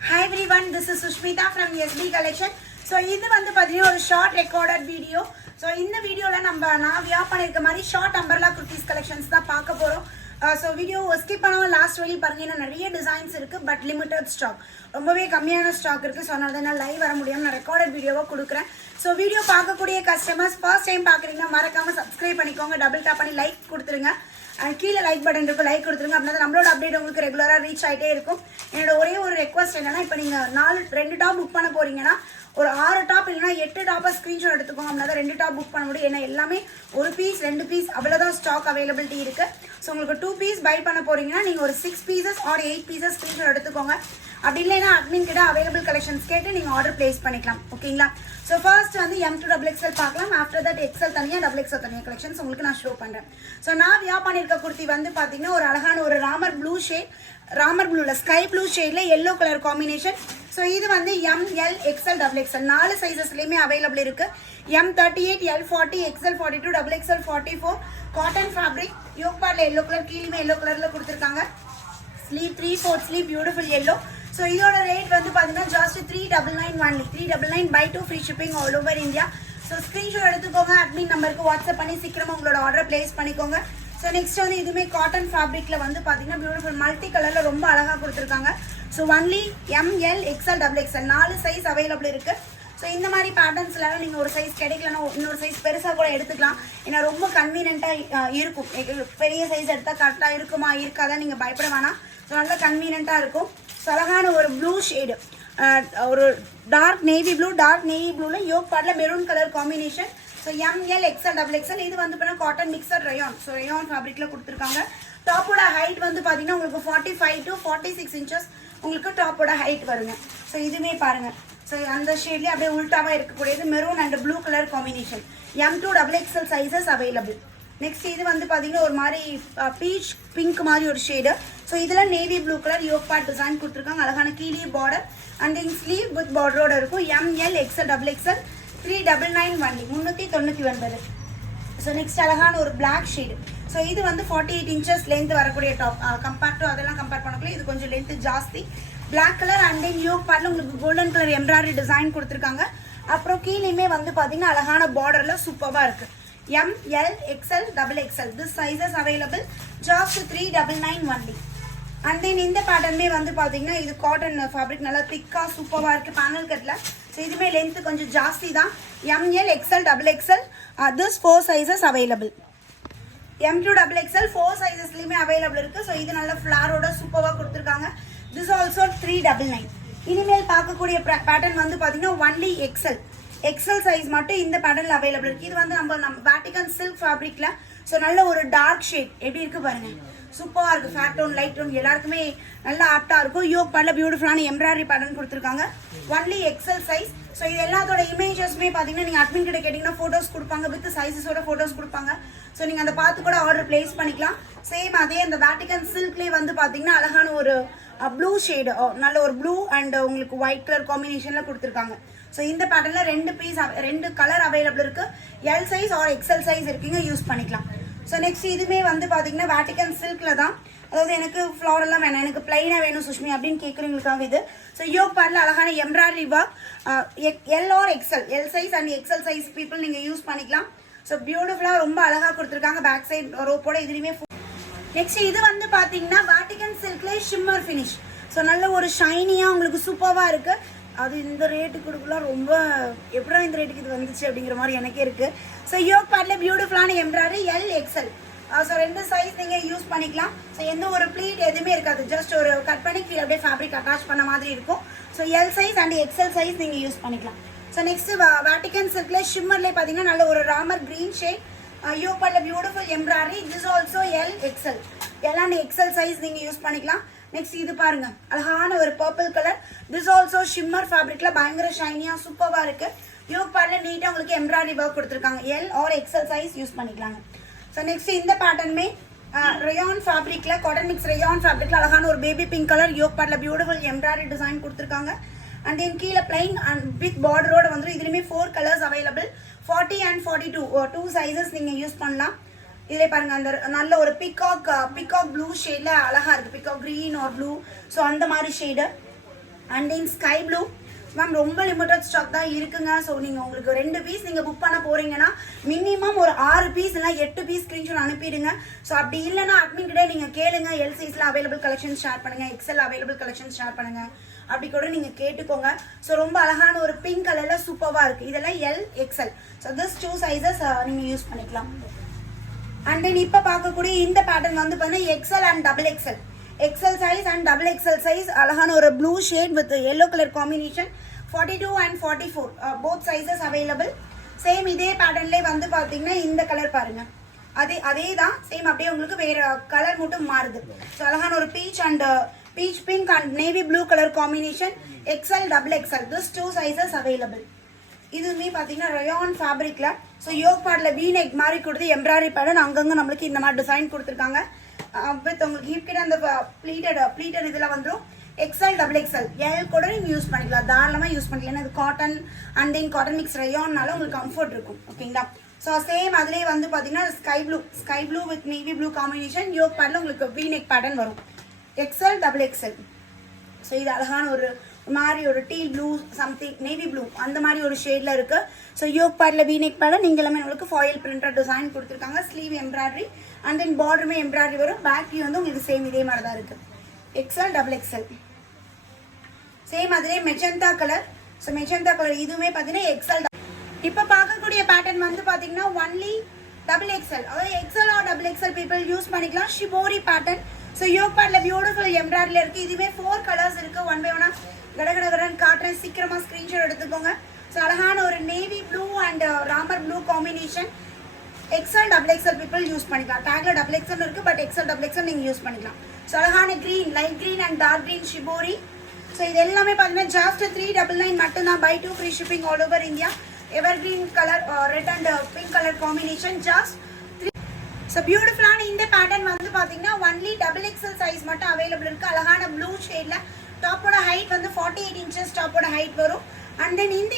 Hi everyone, this is Sushmita from SB Collection. So இது வந்து பாத்தீங்கன்னா ஒரு ஷார்ட் ரெக்கார்டட் வீடியோ. ஸோ இந்த வீடியோவில் நான் வியர் பண்ணியிருக்க மாதிரி ஷார்ட் அம்பர்லா குர்த்திஸ் கலெக்ஷன்ஸ் தான் பார்க்க போகிறோம். ஸோ வீடியோ ஸ்கிப் பண்ணாமல் லாஸ்ட் வழி பாருங்க. ஏன்னா நிறைய டிசைன்ஸ் இருக்குது, பட் லிமிட்டட் ஸ்டாக், ரொம்பவே கம்மியான ஸ்டாக் இருக்குது. ஸோ அதனால தான் லைவ் வர முடியும், நான் ரெக்கார்டட் வீடியோவாக கொடுக்குறேன். ஸோ வீடியோ பார்க்கக்கூடிய கஸ்டமர்ஸ் ஃபர்ஸ்ட் டைம் பார்க்குறீங்கன்னா மறக்காமல் சப்ஸ்கிரைப் பண்ணிக்கோங்க, டபுள் டாப் பண்ணி லைக் கொடுத்துருங்க. கீழே லைக் பட்டன் இருக்கும், லைக் கொடுத்துருங்க. அப்படின்னா நம்மளோட அப்டேட் உங்களுக்கு ரெகுலராக ரீச் ஆகிட்டே இருக்கும். என்னோட ஒரே ஒரு ரெக்வஸ்ட் என்னன்னா, இப்போ நீங்கள் 2 டாப் புக் பண்ண போறீங்கன்னா ஒரு 6 டாப் இல்லைனா 8 டாப்பை ஸ்க்ரீன்ஷாட் எடுத்துக்கோங்க. அப்படின்னா தான் 2 டாப் புக் பண்ண முடியும். ஏன்னா எல்லாமே ஒரு பீஸ் 2 பீஸ் அவ்வளோதான் ஸ்டாக் அவைலபிலிட்டி இருக்குது. ஸோ உங்களுக்கு 2 பீஸ் பை பண்ண போறீங்கன்னா நீங்கள் ஒரு 6 பீசஸ் ஆர் 8 பீசஸ் ஸ்க்ரீன்ஷாட் எடுத்துக்கோங்க. அப்படி இல்லைன்னா அட்மின் கிட்ட அவைலபிள் கலெக்ஷன்ஸ் கேட்டு நீங்கள் ஆர்டர் பிளேஸ் பண்ணிக்கலாம். ஓகேங்களா? ஸோ ஃபர்ஸ்ட் வந்து M2XXL பார்க்கலாம். ஆஃப்டர் தட் எக்ஸல் தனியாக, XXL தனியாக கலெக்ஷன்ஸ் உங்களுக்கு நான் ஷோ பண்ணுறேன். ஸோ நான் வியர் பண்ணியிருக்க குர்த்தி வந்து பார்த்தீங்கன்னா ஒரு அழகான ஒரு ராமர் ப்ளூ ஷேட், ராமர் ப்ளூவில் ஸ்கை ப்ளூ ஷேடில் எல்லோ கலர் காம்பினேஷன். ஸோ இது வந்து ML XL XXL 4 சைஸஸ்லையுமே அவைலபிள் இருக்குது. M38, L40, XL42, XXL 44 cotton fabric. Yoke பார்ட்ல எல்லோ கலர், கீழே எல்லோ கலரில் கொடுத்துருக்காங்க. Sleeve 3/4 sleeve beautiful yellow. So இதோட ரேட் வந்து பார்த்தீங்கன்னா just 399 only. 399 by 2 free shipping all over India. So screenshot எடுத்துக்கோங்க, அட்மின் நம்பருக்கு வாட்ஸ்அப் பண்ணி சீக்கிரமாக உங்களோட ஆர்டர் பிளேஸ் பண்ணிக்கோங்க. ஸோ நெக்ஸ்ட் வந்து இதுவுமே காட்டன் ஃபேப்ரிக்கில் வந்து பார்த்தீங்கன்னா பியூட்டிஃபுல் மல்டி கலரில் ரொம்ப அழகாக கொடுத்துருக்காங்க. So only ML XL XXL 4 size available இருக்குது. ஸோ இந்த மாதிரி பேட்டர்ன்ஸ்லாம் நீங்கள் ஒரு சைஸ் கிடைக்கலன்னா இன்னொரு சைஸ் பெருசாக கூட எடுத்துக்கலாம். ஏன்னா ரொம்ப கன்வீனியண்ட்டாக இருக்கும். பெரிய சைஸ் எடுத்தால் கரெக்டாக இருக்குமா இருக்காதான் நீங்கள் பயப்பட வேணாம். ஸோ நல்லா கன்வீனியண்ட்டாக இருக்கும். ஸோ அழகான ஒரு ப்ளூ ஷேடு, ஒரு டார்க் நேவி ப்ளூவில் யோக் பார்ட்டில் maroon colour combination. So ML XL XXL இது வந்து பார்த்தீங்கன்னா cotton mixture rayon. So rayon ஃபேப்ரிக்கில் கொடுத்துருக்காங்க. டாப்போட ஹைட் வந்து பார்த்தீங்கன்னா உங்களுக்கு 45 to 46 இன்ச்சஸ் உங்களுக்கு டாப்போட ஹைட் வருங்க. ஸோ இதுவுமே பாருங்கள். ஸோ அந்த ஷேட்லேயே அப்படியே உல்ட்டாவாக இருக்கக்கூடியது maroon and blue colour combination. M2XXL sizes available. Next இது வந்து பார்த்தீங்கன்னா ஒரு மாதிரி பீச் பிங்க் மாதிரி ஒரு ஷேடு. ஸோ இதில் navy blue colour yoke part design கொடுத்துருக்காங்க. அழகான கீழே border and then sleeve with பார்டரோட இருக்கும். ML XL XXL 399 only, 399. So next அழகான ஒரு பிளாக் ஷேடு. ஸோ இது வந்து 48 இன்ச்சஸ் லென்த் வரக்கூடிய டாப். கம்பேர் டு அதெல்லாம் கம்பேர் பண்ணக்குள்ள இது கொஞ்சம் லென்த் ஜாஸ்தி. Black colour and then yoke பார்ட்டில் உங்களுக்கு கோல்டன் கலர் எம்ப்ராய்டரி டிசைன் கொடுத்துருக்காங்க. அப்புறம் கீழேயுமே வந்து பார்த்தீங்கன்னா அழகான பார்டரில் சூப்பராக இருக்குது. ML XL XXL this sizes available just 399 only. And then இந்த பேட்டர்மே வந்து பார்த்தீங்கன்னா இது காட்டன் ஃபேப்ரிக், நல்லா திக்காக சூப்பராக இருக்குது பேனல் கட்டில். ஸோ இதுவுமே லென்த்து கொஞ்சம் ஜாஸ்தி தான். ML XL XXL this 4 sizes available. M2XXL 4 சைஸஸ்லையுமே அவைலபிள் இருக்குது. ஸோ இது நல்ல ஃப்ளாரோட சூப்பராக கொடுத்துருக்காங்க. This also 399. இனிமேல் பார்க்கக்கூடிய பேட்டர்ன் வந்து பார்த்தீங்கன்னா ஒன்லி எக்ஸல் சைஸ் மட்டும் இந்த பேட்டர்னில் அவைலபிள் இருக்குது. இது வந்து நம்ம வேட்டிகன் சில்க் ஃபேப்ரிக்கில். ஸோ நல்ல ஒரு டார்க் ஷேட் எப்படி இருக்குது பாருங்கள், சூப்பராக இருக்குது. ஃபேட் டோன் லைட் டோன் எல்லாருக்குமே நல்லா ஆப்டாக இருக்கும். யோக் பார்ட்டில் பியூட்டிஃபுல்லான எம்ப்ராய்டரி பேட்டர்ன் கொடுத்துருக்காங்க. Only XL size. ஸோ இது எல்லாத்தோட இமேஜஸ்மே பார்த்தீங்கன்னா நீங்கள் அட்மின் கிட்ட கேட்டிங்கன்னா ஃபோட்டோஸ் கொடுப்பாங்க, வித் சைஸஸோட ஃபோட்டோஸ் கொடுப்பாங்க. ஸோ நீங்கள் அதை பார்த்து கூட ஆர்டர் பிளேஸ் பண்ணிக்கலாம். சேம் அதே அந்த வேட்டிகன் சில்க்லேயே வந்து பார்த்தீங்கன்னா அழகான ஒரு ப்ளூ ஷேடு, நல்ல ஒரு ப்ளூ அண்ட் உங்களுக்கு ஒயிட் கலர் காம்பினேஷனில் கொடுத்துருக்காங்க. ஸோ இந்த பேட்டர்னில் 2 கலர் அவைலபிள் இருக்குது. L size or XL size இருக்குங்க, யூஸ் பண்ணிக்கலாம். ஸோ நெக்ஸ்ட் இதுவுமே வந்து பார்த்தீங்கன்னா வேட்டிகன் சில்கில் தான். அதாவது எனக்கு ஃப்ளாரெல்லாம் வேணாம், எனக்கு பிளைனாக வேணும் சுஷ்மி அப்படின்னு கேட்குறவங்களுக்காக இது. ஸோ யோக் பார்ட்டில் அழகான embroidery work. L or XL, L size and XL size people நீங்கள் யூஸ் பண்ணிக்கலாம். ஸோ பியூட்டிஃபுல்லாக ரொம்ப அழகாக கொடுத்துருக்காங்க. பேக் சைட் ரோப்போட இதுலேயுமே. நெக்ஸ்ட் இது வந்து பார்த்தீங்கன்னா வேட்டிகன் சில்க்லேயே ஷிம்மர் ஃபினிஷ். ஸோ நல்ல ஒரு ஷைனியாக உங்களுக்கு சூப்பராக இருக்குது. அது இந்த ரேட்டுக்கு கொடுக்கலாம், ரொம்ப எப்படா இந்த ரேட்டுக்கு இது வந்துச்சு அப்படிங்கிற மாதிரி எனக்கே இருக்குது. ஸோ யோக் பார்ட்டில் பியூட்டிஃபுல்லான embroidery L XL. So 2 size நீங்கள் யூஸ் பண்ணிக்கலாம். ஸோ எந்த ஒரு ப்ளீட் எதுவுமே இருக்காது, ஜஸ்ட் ஒரு கட் பண்ணி கீழே அப்படியே ஃபேப்ரிக் அட்டாச் பண்ண மாதிரி இருக்கும். So L size and XL size நீங்கள் யூஸ் பண்ணிக்கலாம். ஸோ நெக்ஸ்ட் வேட்டிகன் சில்க்ல ஷிம்மர்லேயே பார்த்தீங்கன்னா நல்ல ஒரு ராமர் கிரீன் ஷேட். யோக் பார்ட்டில் beautiful embroidery. This also L XL, எல்லாம் எக்ஸல் சைஸ் நீங்கள் யூஸ் பண்ணிக்கலாம். நெக்ஸ்ட் இது பாருங்க, அழகான ஒரு purple colour. This also shimmer ஃபேப்ரிக்ல பயங்கர ஷைனியாக சூப்பராக இருக்குது. யோக் பார்ட்டில் நீட்டாக உங்களுக்கு எம்ப்ராய்டரி ஒர்க் கொடுத்துருக்காங்க. L or XL size use பண்ணிக்கலாங்க. ஸோ நெக்ஸ்ட் இந்த பேட்டர்னுமே ரயான் ஃபேப்ரிக்ல, காட்டன் மிக்ஸ் ரயான் ஃபேப்ரிக்ல அழகான ஒரு பேபி பிங்க் கலர். யோக் பார்ட்டில் பியூட்டிஃபுல் எம்ப்ராய்டரி டிசைன் கொடுத்துருக்காங்க. அண்ட் தென் கீழே பிளைன் அண்ட் பிக் பார்டரோட வந்து இதுலேயுமே 4 கலர்ஸ் அவைலபிள். 40 and 42 2 சைஸஸ் நீங்கள் யூஸ் பண்ணலாம். இதிலே பாருங்க அந்த நல்ல ஒரு பிகாக் ப்ளூ ஷேட்ல அழகா இருக்கு. Peacock green or blue. So அந்த மாதிரி shade and then sky blue ma'am ரொம்ப லிமிட்டட் ஸ்டாக் தான் இருக்குங்க. ஸோ நீங்கள் உங்களுக்கு 2 பீஸ் நீங்கள் புக் பண்ண போறீங்கன்னா மினிமம் ஒரு 6 பீஸ் இல்லை 8 பீஸ் ஸ்க்ரீன்ஷாட் அனுப்பிடுங்க. ஸோ அப்படி இல்லைன்னா அட்மின் கிட்டே நீங்கள் கேளுங்க, எல் சைஸில் அவைலபிள் கலெக்ஷன் ஷேர் பண்ணுங்க, எக்ஸல் அவைலபிள் கலெக்ஷன் ஷேர் பண்ணுங்க, அப்படி கூட நீங்கள் கேட்டுக்கோங்க. ஸோ ரொம்ப அழகான ஒரு பிங்க் கலரில் சூப்பராக இருக்குது. இதெல்லாம் L XL. So this 2 sizes நீங்கள் யூஸ் பண்ணிக்கலாம். அண்ட் தென் இப்போ பார்க்கக்கூடிய இந்த பேட்டர்ன் வந்து பார்த்தீங்கன்னா XL and double XL. XL size and double XL size அழகான ஒரு blue shade with yellow colour combination. 42 and 44 both sizes available. Same இதே பேட்டர்ன்லேயே வந்து பார்த்தீங்கன்னா இந்த கலர் பாருங்க, அதே தான் சேம், அப்படியே உங்களுக்கு வேற கலர் மட்டும் மாறுது. ஸோ அழகான ஒரு peach and peach pink and navy blue colour combination. XL double XL this 2 sizes available. இதுவுமே பார்த்தீங்கன்னா ரயான் ஃபேப்ரிக்ல. ஸோ யோக் பேட்ல வீ நெக் மாதிரி கொடுத்து எம்ப்ராய்டரி பேட்டர்ன் அங்கங்கே நம்மளுக்கு இந்த மாதிரி டிசைன் கொடுத்துருக்காங்க. வித் உங்களுக்கு கிட்ட அந்த ப்ளீட்டட் இதில் வந்துடும். எக்ஸல் டபுள் எக்ஸல் எல் கூட நீங்கள் யூஸ் பண்ணிக்கலாம், தாராளமாக யூஸ் பண்ணிக்கலாம். ஏன்னா இது cotton and then cotton mix ரயான்னால உங்களுக்கு கம்ஃபர்ட் இருக்கும். ஓகேங்களா? ஸோ சேம் அதுலேயே வந்து பார்த்தீங்கன்னா sky blue with navy blue combination. Yoke பேட்ல உங்களுக்கு வீ நெக் பேட்டர்ன் வரும். XL double XL. ஸோ இது அழகான ஒரு மாதிரி ஒரு teal blue something navy blue அந்த மாதிரி ஒரு ஷேடில் இருக்குது. ஸோ யோக் பேட்டில் வீ நெக் பேட்டர்ன் நீங்கள் எல்லாமே உங்களுக்கு ஃபாயில் பிரிண்டட் டிசைன் கொடுத்துருக்காங்க. ஸ்லீவ் எம்ப்ராய்டரி அண்ட் தென் பார்டருமே எம்ப்ராய்டரி வரும். பேக் வந்து உங்களுக்கு சேம் இதே மாதிரி தான் இருக்குது. XL double XL. சேம் அதுலேயே magenta colour. So magenta colour இதுவுமே பார்த்தீங்கன்னா எக்ஸல். இப்போ பார்க்கக்கூடிய பேட்டர்ன் வந்து பார்த்தீங்கன்னா ஒன்லி டபுள் எக்ஸல், அதாவது XL or double XL people use பண்ணிக்கலாம். Shibori pattern. ஸோ யோக் பேட்டில் பியூட்டிஃபுல் எம்ப்ராய்டரியில் இருக்குது. இதுவே 4 கலர்ஸ் இருக்குது. ஒன் பை ஒன்னா கடகடகடன் காட்டுறேன், சீக்கிரமாக ஸ்க்ரீன்ஷாட் எடுத்துக்கோங்க. ஸோ அழகான ஒரு navy blue and Ramar blue combination. XL double XL people use பண்ணிக்கலாம். டேக்ல டபுள் எக்ஸல் இருக்குது, பட் எக்ஸல் டபுள் எக்ஸல் நீங்கள் யூஸ் பண்ணிக்கலாம். ஸோ அழகான green, light green and dark green shibori. So இது எல்லாமே பார்த்தீங்கன்னா ஜாஸ்ட் 399 மட்டும்தான். Buy 2 free shipping all over India. Evergreen colour, red and pink colour combination just 3. So பியூட்டிஃபுல்லான இந்த pattern வந்து பார்த்தீங்கன்னா ஒன்லி டபுள் எக்ஸல் சைஸ் மட்டும் அவைலபிள் இருக்குது. அழகான ப்ளூ ஷேடில் டாப்போட ஹைட் வந்து 48 inches டாப்போட ஹைட் வரும். அண்ட் தென் இந்த